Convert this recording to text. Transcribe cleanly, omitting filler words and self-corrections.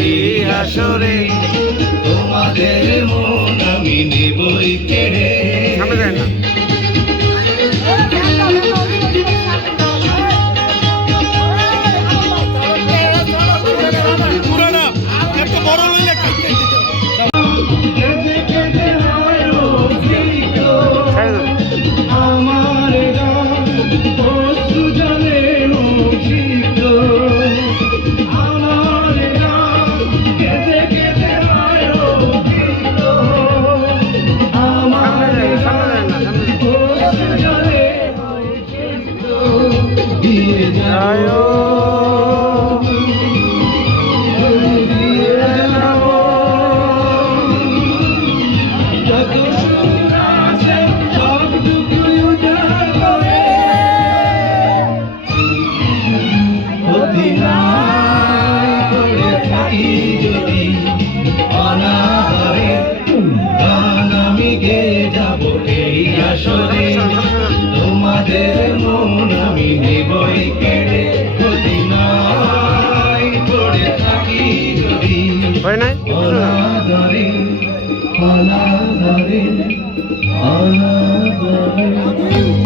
এই আসরে তোমাদের মন আমি নেবই কেড়ে। সামনে যায় না। তোমাদের মন আমি নেবই কেড়ে। প্রতিমায় পড়ে থাকি যদি অনাদরে অনাদরে অনাদরে।